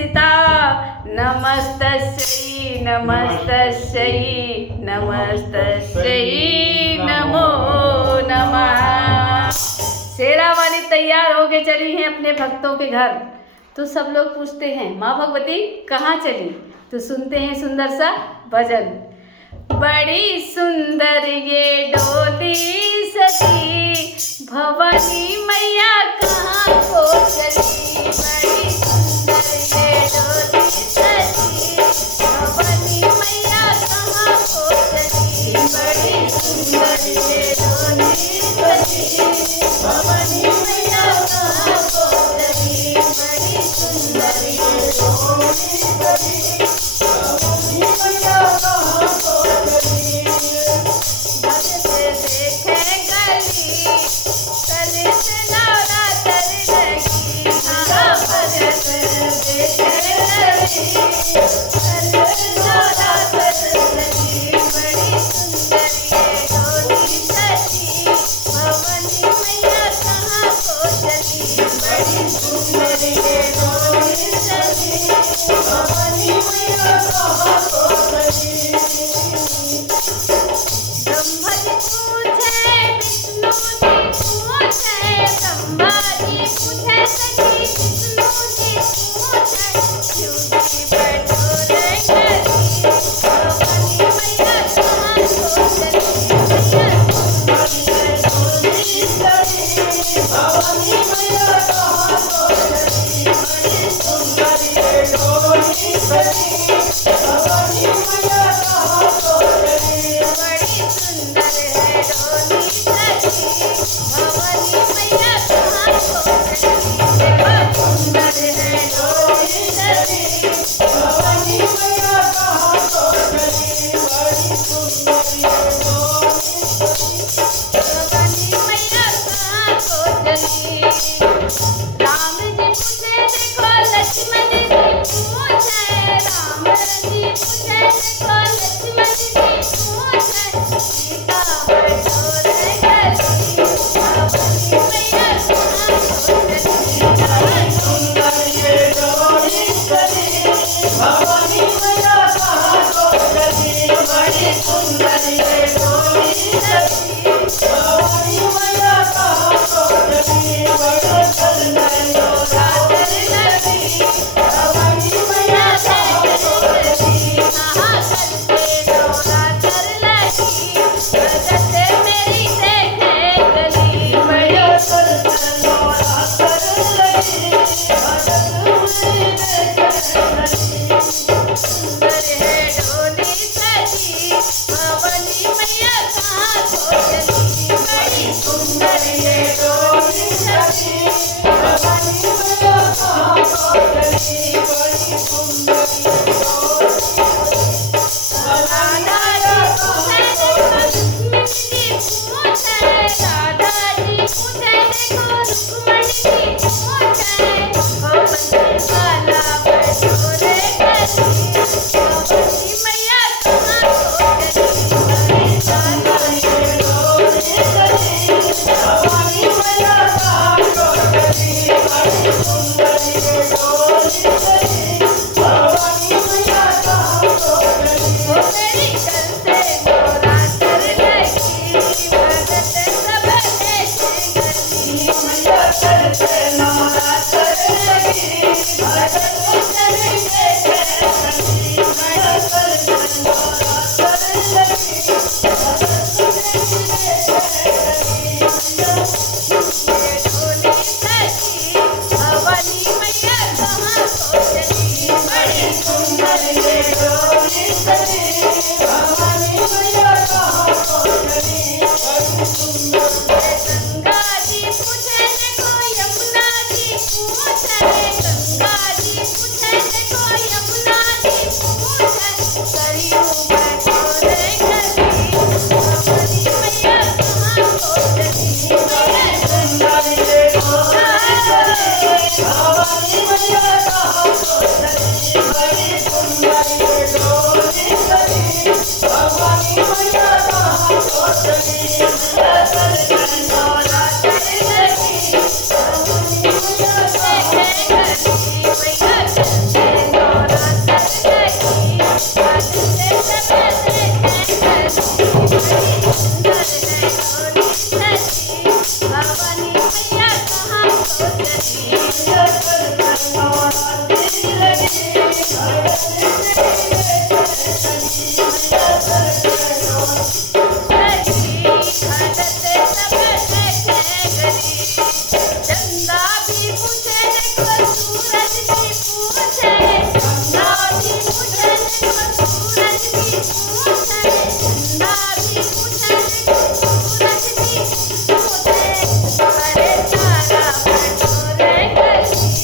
संस्थिता नमस्तस्यै नमस्तस्यै नमस्तस्यै नमो नमः। शेरा वाली तैयार होके चली हैं अपने भक्तों के घर। तो सब लोग पूछते हैं माँ भगवती कहाँ चली? तो सुनते हैं सुंदर सा भजन। बड़ी सुंदर ये डोली सजी भवानी मैया कहाँ को चली। बड़ी सुंदर ये डोली सजी भवानी मैया कहाँ को चली। बड़ी सुंदर ये डोली सजी भवानी मैया कहाँ को चली। बड़ी सुंदर ये डोली सजी भवानी मैया कहाँ को चली। भक्त देखे गली कल से नवरात्र लगी। हाँ भक्त देखे गली कल नवरात्र लगी। बड़ी सुंदर ये डोली सजी भवानी मैया कहाँ को चली। बड़ी सुंदर ये डोली सजी भवानी मैया कहाँ को चली। ब्रह्मा जी पूछे विष्णु जी पूछे ब्रह्मा जी पूछे सखी विष्णु जी पूछे शिव जी बटोरे गली भवानी मैया कहाँ को चली। मैया डोली सजी भवानी मैया कहाँ को चली। बड़ी सुंदर ये डोली सजी भवानी मैया कहाँ को चली। बड़ी सुंदर है डोली सजी भवानी मैया कहाँ को चली। सुंदर है डोली सजी भवानी मैया कहाँ को चली। बड़ी सुंदर ये डोली सजी भवानी मैया कहाँ को चली। राम जी पूछे देखो लक्ष्मण जी पूछे राम जी पूछे देखो लक्ष्मण जी पूछे सीता बटोरे गली भवानी मैया कहाँ को चली। बड़ी सुंदर ये डोली सजी भवानी मैया कहाँ को चली। बड़ी सुंदर ये डोली सजी भवानी मैया कहाँ को चली। बड़ी सुंदर नवरात्र लगी भवानी मैया कहाँ को चली। हाँ करते नवरात्र लगी भगत मेरी देखे गली। मैया करते नवरात्र लगी भगत मेरी देखे गली। सुंदर है डोली सजी भवानी मैया कहाँ को चली। बड़ी सुंदर ये डोली सजी भवानी मैया कहाँ को चली। बड़ी सुंदर ये डोली राधा जी पूछे देखो रुक्मणी जी पूछे वाला बटोरे गली भवानी मैया कहाँ को चली। राधा ये डोली सजी भवानी मैया कहाँ को चली। चंदा भी पूछे देखो सूरज भी पूछे, चंदा भी पूछे देखो सूरज भी पूछे, चंदा भी पूछे देखो सूरज भी पूछे, अरे तारा बटोरे गली,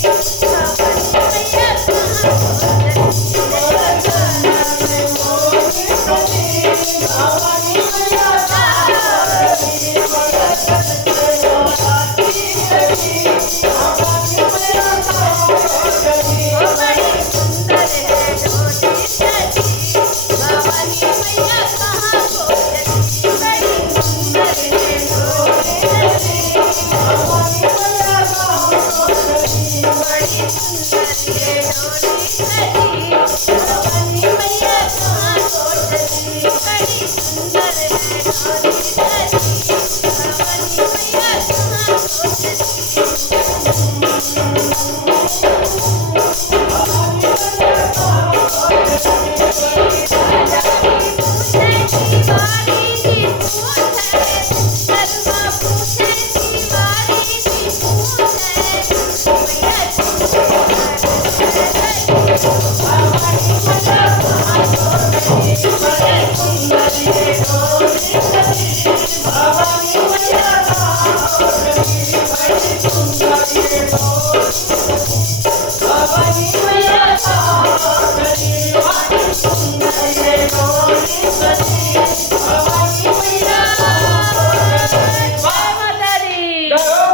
भवानी मैया कहाँ खोजली, बड़ी सुंदर है डोली सजी, भवानी मैया कहाँ खोजली, बड़ी सुंदर है डोली सजी, बड़ी सुंदर है डोली सजी, भवानी मैया कहाँ खोजली, बड़ी सुंदर है डोली सजी, भवानी मैया कहाँ खोजली।